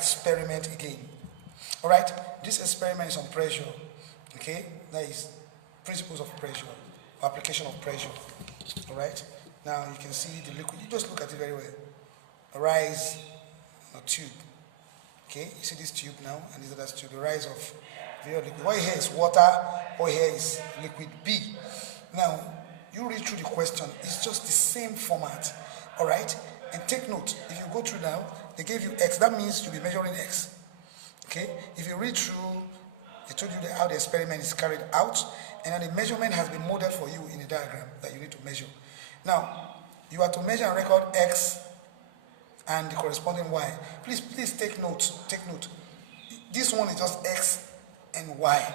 experiment again. All right, this experiment is on pressure. Okay, that is principles of pressure, or application of pressure. All right, now you can see the liquid. You just look at it very well. A rise, a tube. Okay, you see this tube now, and this other tube. The rise of various liquid. What here is water. What here is liquid B. Now you read through the question. It's just the same format. All right, and take note. If you go through now, they gave you X. That means you'll be measuring X. Okay, if you read through, they told you how the experiment is carried out, and then the measurement has been modeled for you in a diagram that you need to measure. Now, you are to measure and record X and the corresponding Y. Please take note. Take note. This one is just X and Y.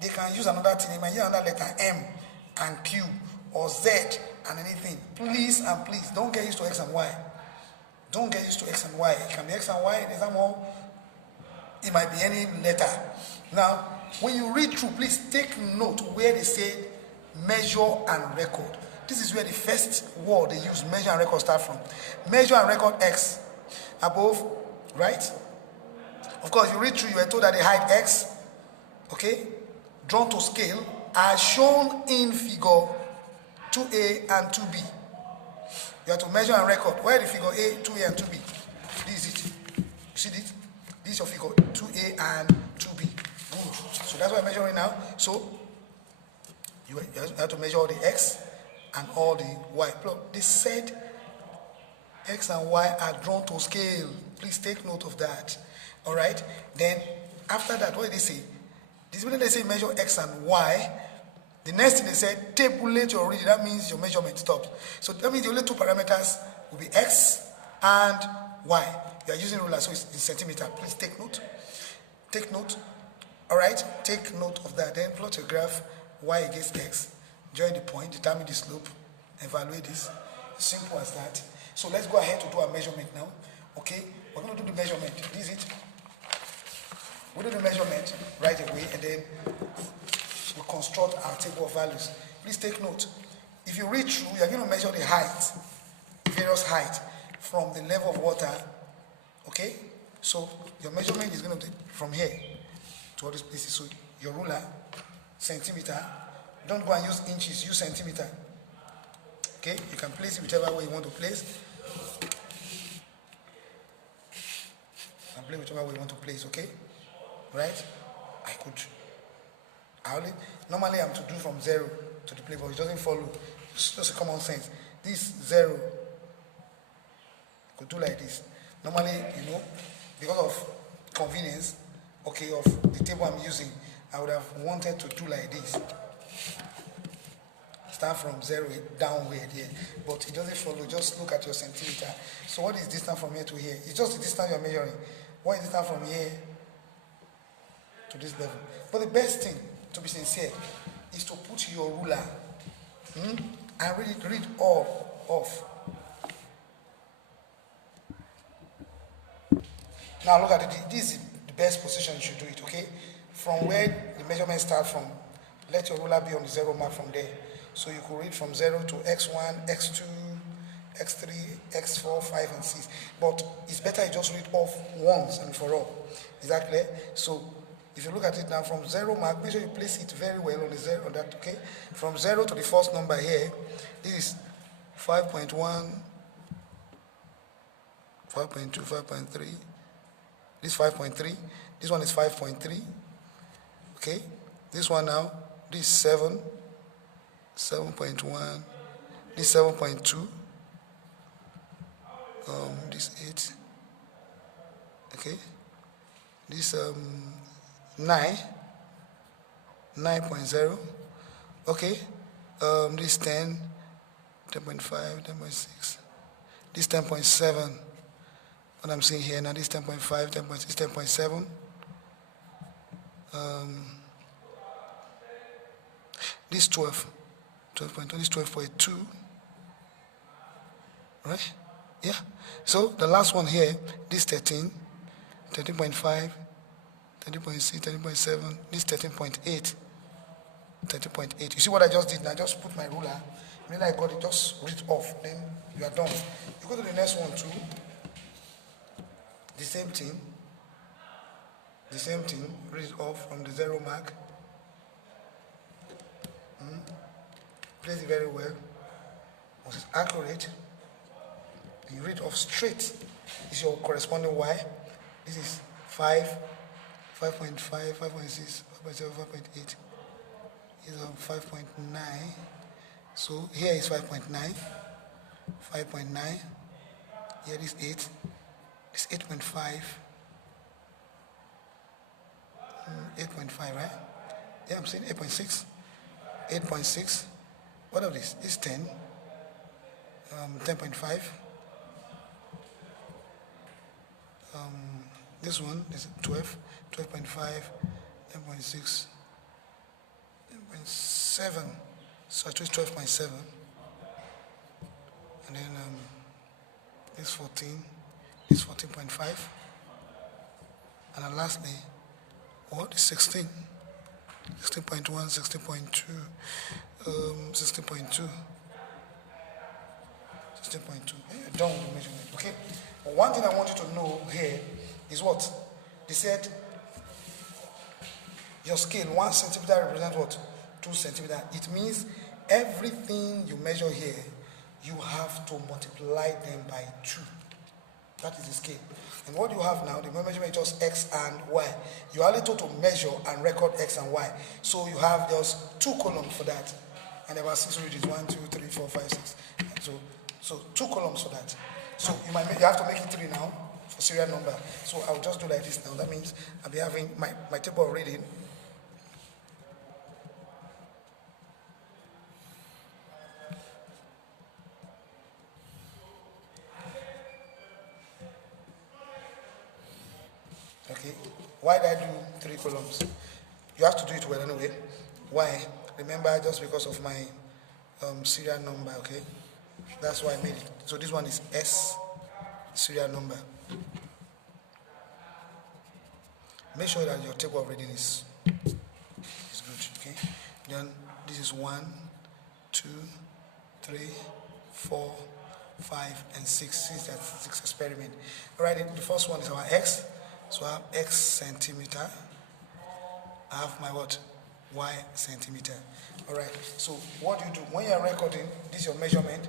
They can use another thing. They might use another letter M and Q or Z and anything. Please and please don't get used to X and Y. Don't get used to X and Y. It can be X and Y. It might be any letter. Now, when you read through, please take note where they say measure and record. This is where the first word they use, measure and record, start from. Measure and record X. Above, right? Of course, if you read through, you are told that the height X, okay, drawn to scale, are shown in figure 2A and 2B. You have to measure and record. Where the figure A, 2A and 2B? This is it. You see this? This is your figure 2A and 2B. Good. So that's what I'm measuring now. So you have to measure all the X and all the Y. They said X and Y are drawn to scale. Please take note of that. All right. Then after that, what did they say? This when they say measure X and Y, the next thing they said, tabulate your reading. That means your measurement stops. So that means the only two parameters will be X and Y. You are using ruler, so it's in centimeter. Please take note. Take note. All right. Take note of that. Then plot your graph Y against X. Join the point. Determine the slope. Evaluate this. Simple as that. So let's go ahead to do our measurement now. Okay. We're going to do the measurement. This is it. We do the measurement right away, and then we construct our table of values. Please take note. If you read through, you're going to measure the height, various height from the level of water. Okay? So your measurement is going to be from here to all these places. So your ruler, centimeter. Don't go and use inches, use centimeter. Okay? You can place it whichever way you want to place. And play whichever way you want to place, okay? Right? Normally I'm to do from 0 to the play, but it doesn't follow. It's just a common sense. This 0 could do like this. Normally, because of convenience, okay, of the table I'm using, I would have wanted to do like this. Start from 0 downward here, but it doesn't follow. Just look at your centimeter. So what is distance from here to here? It's just the distance you're measuring. What is distance from here to this level? But the best thing, to be sincere, is to put your ruler and read all off. Now look at it. This is the best position you should do it, okay? From where the measurement starts from, let your ruler be on the 0 mark from there. So you could read from 0 to x1, x2, x3, x4, 5, and 6. But it's better you just read off once and for all. Is that clear? So if you look at it now from 0 mark, make sure you place it very well on the 0 on that, okay? From 0 to the first number here, this is 5.1, 5.2, 5.3. This is 5.3. This one is 5.3. Okay? This one now, this is 7. 7.1, this 7.2, this 8, okay, this 9, 9.0, okay, this 10, 10.5, 10.6, this 10.7, what I'm seeing here now, this 10.5, 10.6, 10.7, this 12. 12.2, this 12.2, right? Yeah. So the last one here, this 13, 13.5, 13.6, 13.7, this 13.8, 13.8. You see what I just did now? I just put my ruler. When I got it, just read off. Then you are done. You go to the next one too. The same thing. The same thing, read it off from the 0 mark. Place it very well. Once it's accurate, you read off straight. This is your corresponding y. This is 5, 5.5, 5.6, 5.7, 5.8. Is 5.9. So here is 5.9. 5.9. Here is 8. It's 8.5. 8.5, right? Yeah, I'm saying 8.6. 8.6. What of this? It's 10. 10.5. This one is 12. 12.5. 10.6. 10.7. So I chose 12.7. And then this 14. This 14.5. And then lastly, what is 16? 16.1, 16.2, 16.2. 16.2. You're done with the measurement, okay? But one thing I want you to know here is what? They said your scale, 1 centimeter represents what? 2 centimeter. It means everything you measure here, you have to multiply them by 2. That is the scale. And what you have now, the measurement is just X and Y. You are only told to measure and record X and Y. So you have just 2 columns for that. And about 6 ridges, 1, 2, 3, 4, 5, 6. So 2 columns for that. So you have to make it 3 now for serial number. So I'll just do like this now. That means I'll be having my table of reading. Okay, why did I do 3 columns? You have to do it well anyway. Why? Remember, just because of my serial number, okay? That's why I made it. So this one is S serial number. Make sure that your table of reading is good, okay? Then this is 1, 2, 3, 4, 5, and 6. Since that's 6 experiment. All right, the first one is our X. So I have X centimeter. I have my what? Y centimeter. All right. So what you do when you are recording, this is your measurement.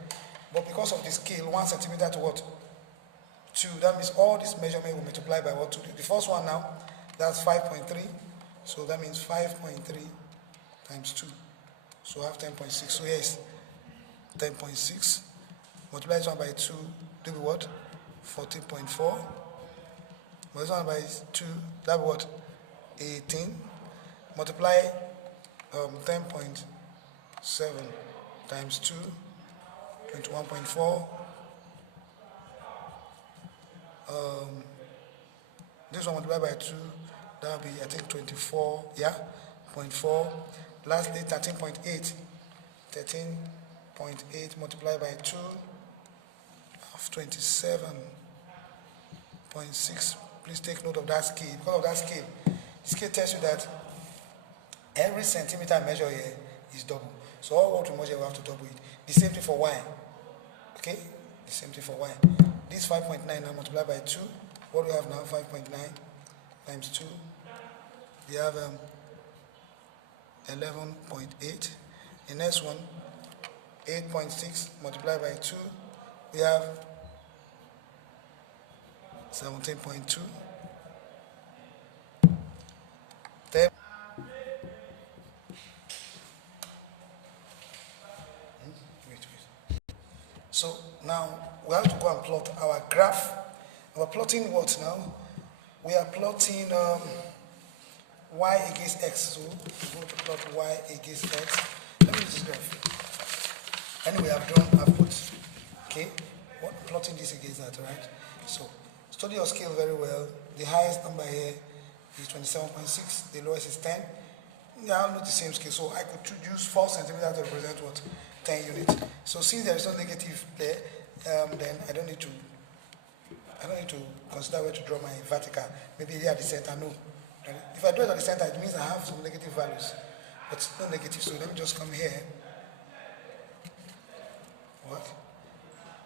But because of the scale, 1 centimeter to what? 2. That means all this measurement will multiply by what? 2. The first one now, that's 5.3. So that means 5.3 times 2. So I have 10.6. So here is 10.6. Multiply this one by 2. Do be what? 14.4. This one by 2, that what? 18. Multiply 10.7 times 2, 21.4. This one multiplied by 2, that will be, I think, 24, yeah, 0.4. Lastly, 13.8. 13.8 multiplied by 2, of 27.6. Please take note of that scale. Because of that scale, the scale tells you that every centimeter I measure here is double. So all what we measure, we have to double it. The same thing for Y. Okay? The same thing for Y. This 5.9 now multiplied by 2. What do we have now? 5.9 times 2. We have 11.8. The next one, 8.6 multiplied by 2. We have 17.2. 10. Wait. So now we have to go and plot our graph. We're plotting what now? We are plotting y against x. So we're going to plot y against x. Let me use this graph. Anyway, I've put, okay, plotting this against that, right? So study your scale very well. The highest number here is 27.6. The lowest is 10. They are not the same scale. So I could use 4 centimeters to represent what? 10 units. So since there is no negative there, then I don't need to consider where to draw my vertical. Maybe here at the center, no. If I draw it at the center, it means I have some negative values. But no negative, so let me just come here. What?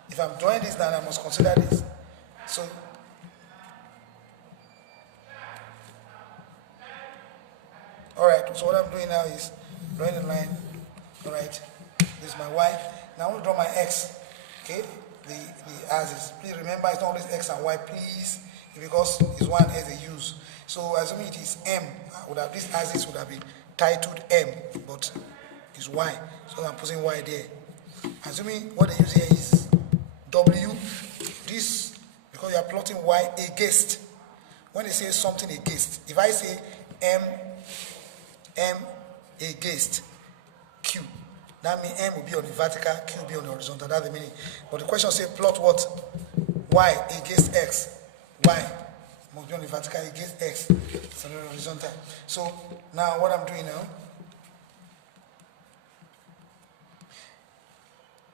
If I'm drawing this down, I must consider this. So right, so what I'm doing now is drawing a line. All right, this is my y. Now I want to draw my x. Okay, the axis. Please remember, it's not always x and y, please, because it's one as a use. So assuming it is m, this axis would have been titled m, but it's y. So I'm putting y there. Assuming what they use here is w. This, because you are plotting y against. When they say something against, if I say m against q, that means m will be on the vertical, q will be on the horizontal. That's the meaning. But the question says plot what? Y against x. Y must be on the vertical against x. So on the horizontal. So now what I'm doing now,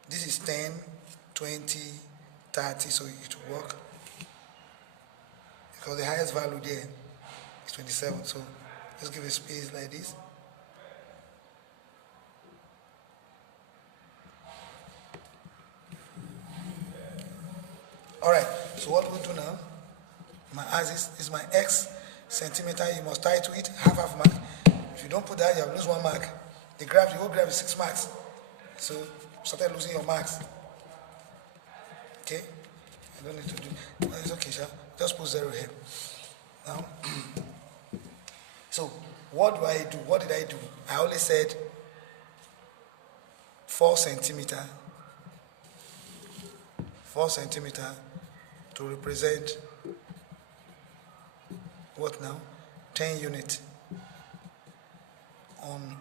this is 10, 20, 30, so it will work. Because the highest value there is 27. So let's give a space like this. Alright, so what we'll do now, my axis is my x centimeter. You must tie to it half mark. If you don't put that, you'll lose 1 mark. The whole graph is 6 marks. So started losing your marks. Okay? I don't need to do it's okay, sir. Just put 0 here. Now so what do I do? What did I do? I only said 4 centimeter. 4 centimeter to represent what now? 10 units on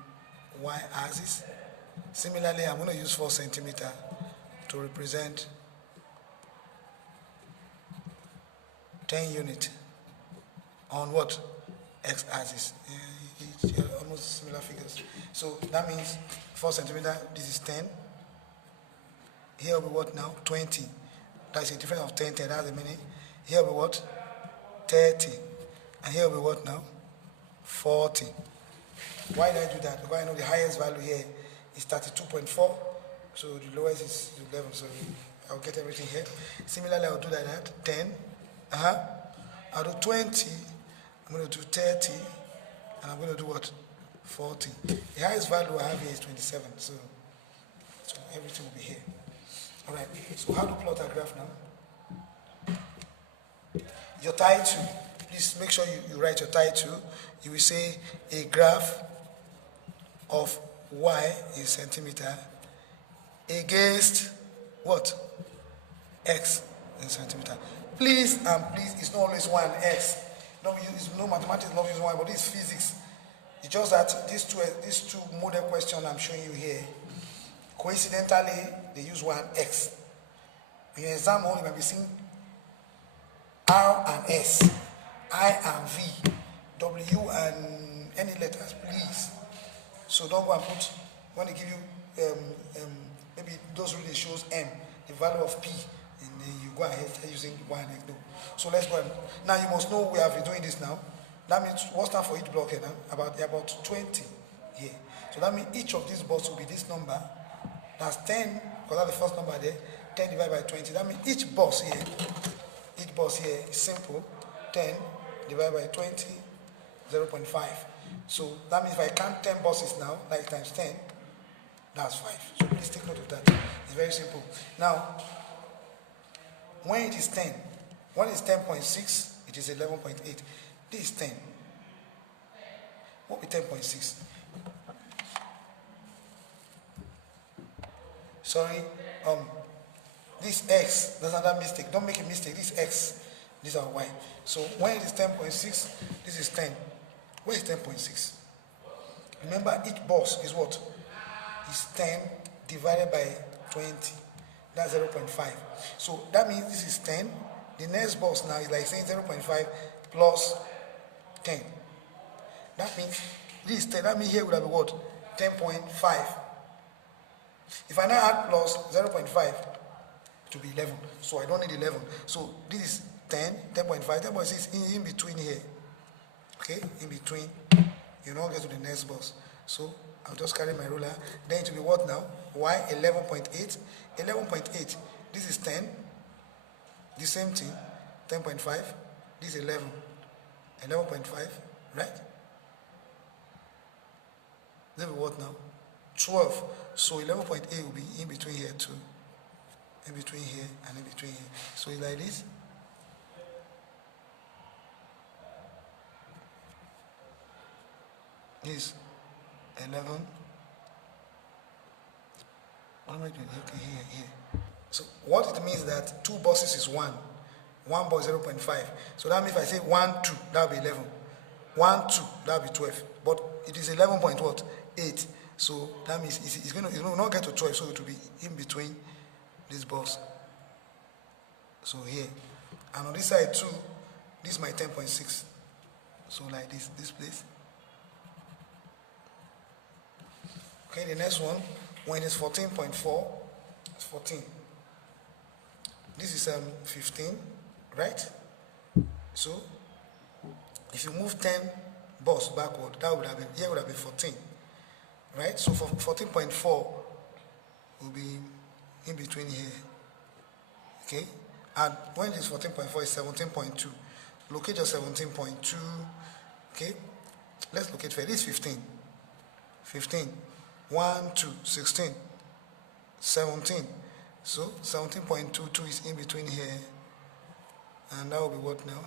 y-axis. Similarly, I'm going to use 4 centimeter to represent 10 units on what? X-axis. Almost similar figures. So that means 4 centimeter, this is 10. Here will be what now? 20. That's a difference of 10, 10. That's the meaning. Here will be what? 30. And here will be what now? 40. Why did I do that? Because I know the highest value here is 32.4. So the lowest is 11. So I'll get everything here. Similarly, I'll do like that. 10. I'll do 20. I'm going to do 30. And I'm going to do what? 40. The highest value I have here is 27. So everything will be here. All right, so how to plot a graph now? Your title, please make sure you write your title. You will say a graph of y in centimeter against what? X in centimeter. Please and please, it's not always 1x. No mathematics, not always 1, but this is physics. It's just that these two model questions I'm showing you here, coincidentally, they use 1x. In your exam hall, you might be seeing R and S, I and V, W and any letters, please. So don't go and put, when they give you, maybe those really shows M, the value of P, and then you go ahead using 1x. No. So let's go ahead. Now you must know we have been doing this now. That means what's time for each block here now? About 20 here. So that means each of these blocks will be this number. That's 10, because that's the first number there. 10 divided by 20. That means each box here is simple. 10 divided by 20, 0.5. So that means if I count 10 boxes now, like times 10, that's 5. So please take note of that. It's very simple. Now, when it is 10, when it's 10.6, it is 11.8. This is 10. What will be 10.6? Sorry, this x, that's another mistake. Don't make a mistake. This x, these are y. So when it is 10.6, this is 10. Where is 10.6? Remember, each box is what? Is 10 divided by 20. That's 0.5. So that means this is 10. The next box now is like saying 0.5 plus 10. That means this is 10. That means here would have been what? 10.5. If I now add plus 0.5 to be 11, so I don't need 11. So this is 10, 10.5, 10.6 in between here. Okay, in between. You now get to the next box. So I'll just carry my ruler. Then it will be what now? Y 11.8. 11.8. This is 10. The same thing. 10.5. This is 11. 11.5. Right? That will be what now? 12. So 11.8 will be in between here too. In between here and in between here. So it's like this. This 11. What am I doing? Okay, here. So what it means that 2 buses is 1. 1 bus 0.5. So that means if I say 1, 2, that will be 11. 1, 2, that will be 12. But it is 11.8. So that means it's going to not get to 12. So it will be in between this bus. So here. And on this side too, this is my 10.6. So like this place. Okay, the next one, when it's 14.4, it's 14. This is 15, right? So if you move 10 bus backward, that would have been, here would have been 14, right? So for 14.4 will be in between here, okay? And when it's 14.4, it's 17.2. Locate your 17.2, okay? Let's locate for this 15. 15. 1, 2, 16, 17. So 17.22 is in between here. And that will be what now?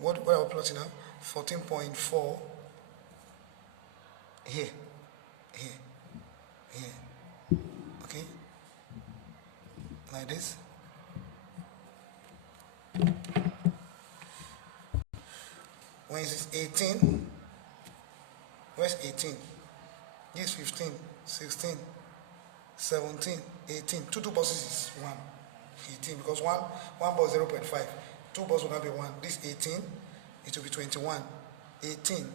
What are we plotting now? 14.4 here. Okay? Like this. When it's 18, where's 18? This 15, 16, 17, 18. Two buses is 1. 18, because one bus 0.5. 2 buses will not be 1. This 18, it will be 21. 18.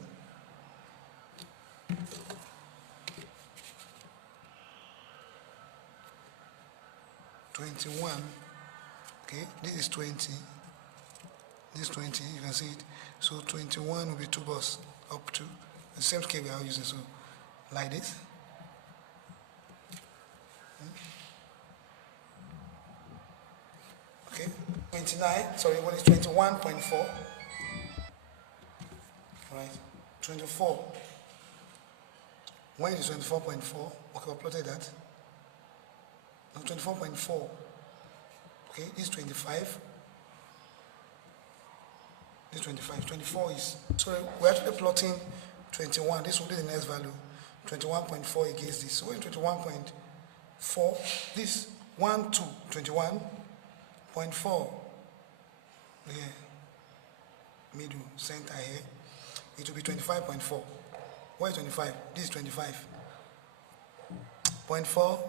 21. Okay, this is 20. This 20, you can see it. So 21 will be 2 buses up to the same scale we are using. So like this. Okay, 29, sorry, what is 21.4? Right, 24. When is 24.4? Okay, I plotted that. Now 24.4. Okay, this is 25. This is 25. 24 is, so we're actually plotting 21. This will be the next value. 21.4 against this. So we're 21.4. This 1, 2, 21.4. Here. Middle, center here. It will be 25.4. Where is 25? This is 25.4.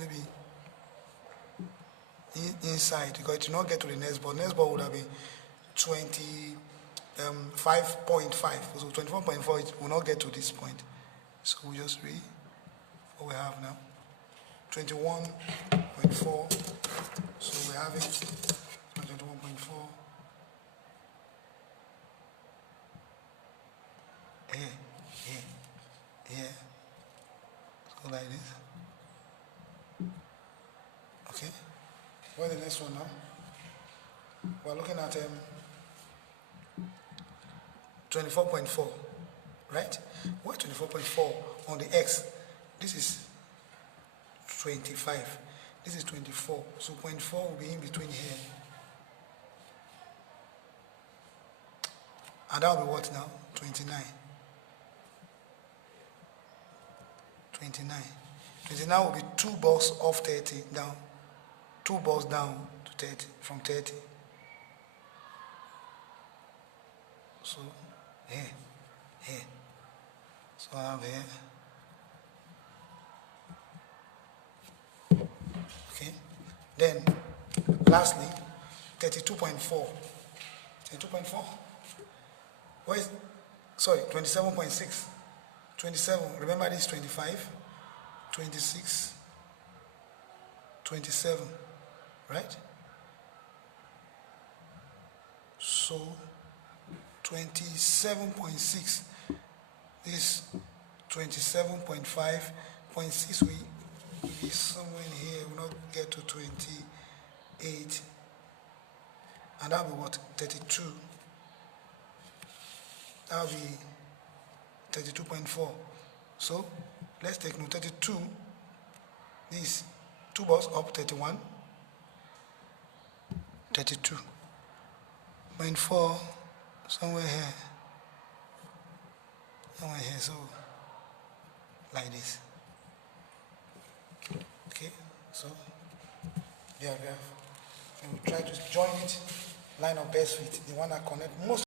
Maybe inside, because it will not get to the next ball. Next ball would have been 25.5. So 24.4, it will not get to this point. So we just read what we have now. 21.4. So we have it. 21.4. Here. So like this. Okay. What's the next one now? We're looking at 24.4, right? What 24.4 on the X? This is 25. This is 24. So 0.4 will be in between here. And that will be what now? 29. 29. 29 will be 2 balls off 30 down. 2 balls down to 30, from 30. So here. So I have here. Okay. Then, lastly, 32.4. 32.4? Where is, sorry, 27.6. 27, remember this 25, 26, 27, right? So 27.6 is 27.5.6. We be somewhere in here, we will not get to 28, and that'll be what? 32. That'll be 32.4. So let's take note 32. This 2 balls up 31, 32. Point 4 somewhere here. Somewhere here, so like this. Okay, so there we have. And we try to join it, line of best fit, the one that connect most